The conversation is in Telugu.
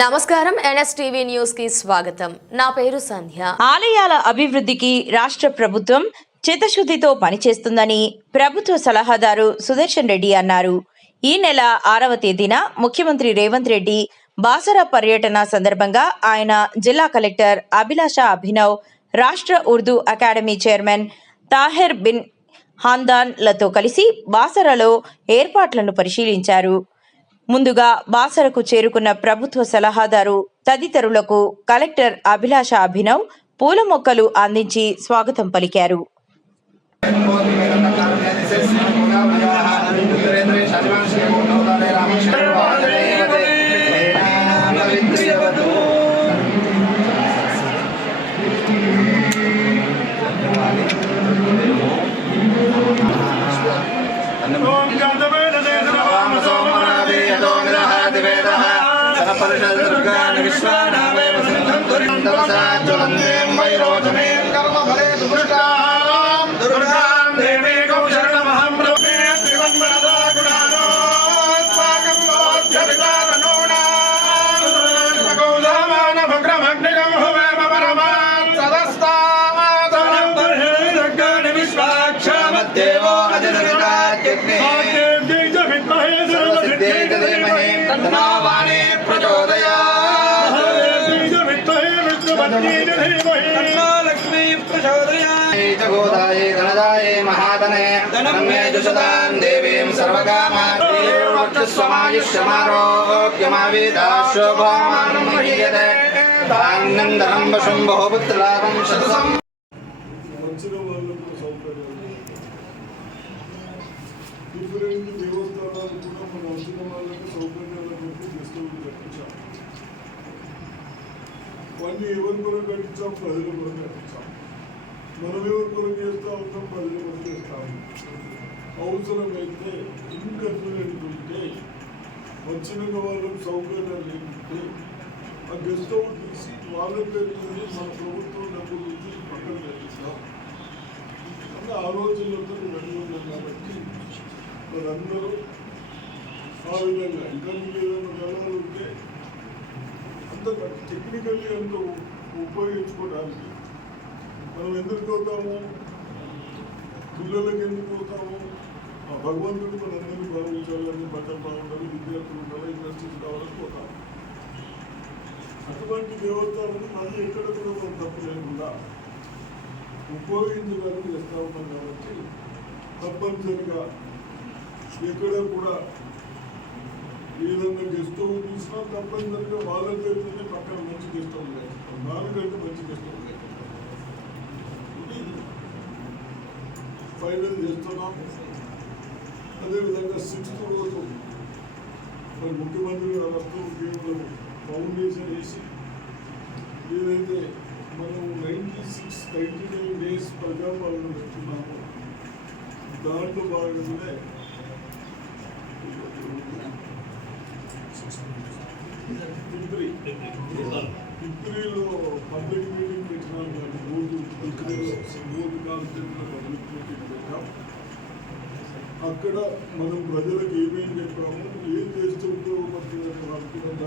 నమస్కారం ఎన్ఎస్టీవీ న్యూస్ కి స్వాగతం. నా పేరు సంధ్య. ఆలయాల అభివృద్ధికి రాష్ట్ర ప్రభుత్వం చిత్తశుద్ధితో పనిచేస్తుందని ప్రభుత్వ సలహాదారు సుదర్శన్ రెడ్డి అన్నారు. ఈ నెల 6వ తేదీన ముఖ్యమంత్రి రేవంత్ రెడ్డి బాసర పర్యటన సందర్భంగా ఆయన జిల్లా కలెక్టర్ అభిలాష అభినవ్, రాష్ట్ర ఉర్దూ అకాడమీ చైర్మన్ తాహిర్ బిన్ హాందాన్ లతో కలిసి బాసరలో ఏర్పాట్లను పరిశీలించారు. ముందుగా బాసరకు చేరుకున్న ప్రభుత్వ సలహాదారు తదితరులకు కలెక్టర్ అభిలాష అభినవ్ పూల మొక్కలు అందించి స్వాగతం పలికారు. गोदाये धनदाये महाधने धनमे जुषदां देवीं सर्वकामायुष्यमारोग्यमावेदाशोभामानं महीयते धान्यं धनं वशं बहुपुत्रलाभं शतसं అన్నీ ఎవరి కొరకు కట్టించాం, ప్రజల కొరకు కట్టించాం. మనం ఎవరి కొరకు చేస్తూ ఉంటాం, ప్రజల కొరకు చేస్తాము. అవసరమైతే ఇన్కన్వీనియంట్ వచ్చిన వాళ్ళకి సౌకర్యాలు లేకుంటే ఆ గెస్ట్ హౌస్ తీసి వాళ్ళ పేరు మన ప్రభుత్వం డబ్బులు పక్కన కట్టిస్తాం అన్న ఆలోచనలతో రెడీ ఉన్నాం. కాబట్టి వాళ్ళందరూ ఆ విధంగా ఇతరులు ఏదైనా గెలవాలు ఉంటే టెక్నికల్లీ అంత ఉపయోగించుకోవడానికి మనం ఎందుకు పోతాము, పిల్లలకి ఎందుకు పోతాము, భగవంతుడు మనందరినీ భావించాలని, బట్టలు బాగుండాలి, విద్యార్థులు ఉండాలి, ఇండస్ట్రీస్ కావాలని పోతాము. అటువంటి దేవతలను మళ్ళీ ఎక్కడ కూడా మనం తప్పు లేకుండా ఉపయోగించడానికి చేస్తూ ఉన్నాం. కాబట్టి తప్పనిసరిగా ఎక్కడ కూడా ఏదన్నా గెస్ట్ హౌస్ తీసినా తప్పనిసరిగా వాళ్ళ పేరుతోనే పక్కన మంచి గెస్ట్ హౌస్ వేస్తాం, నాలుగంటే మంచి గెస్ట్ హౌస్ వేస్తాం. ఇది ఫైనల్ చేస్తున్నాం. అదేవిధంగా 6th రోజు మరి ముఖ్యమంత్రి గారు వస్తూ కేవలం ఫౌండేషన్ వేసి ఏదైతే మనం 99 days ప్రజాపాలన పెట్టుకున్నామో దాంట్లో భాగంగానే పిప్రిలో పబ్లిక్ మీటింగ్ పెట్టినాం. కానీ రోజు పిప్రిలో 3 కాన్స్టిట్యూన్సీలో పబ్లిక్ మీటింగ్ పెట్టాం. అక్కడ మనం ప్రజలకు ఏమేమి చెప్పాము, ఏం చేస్తూ ఉపయోగపడుతుందని అనుకున్న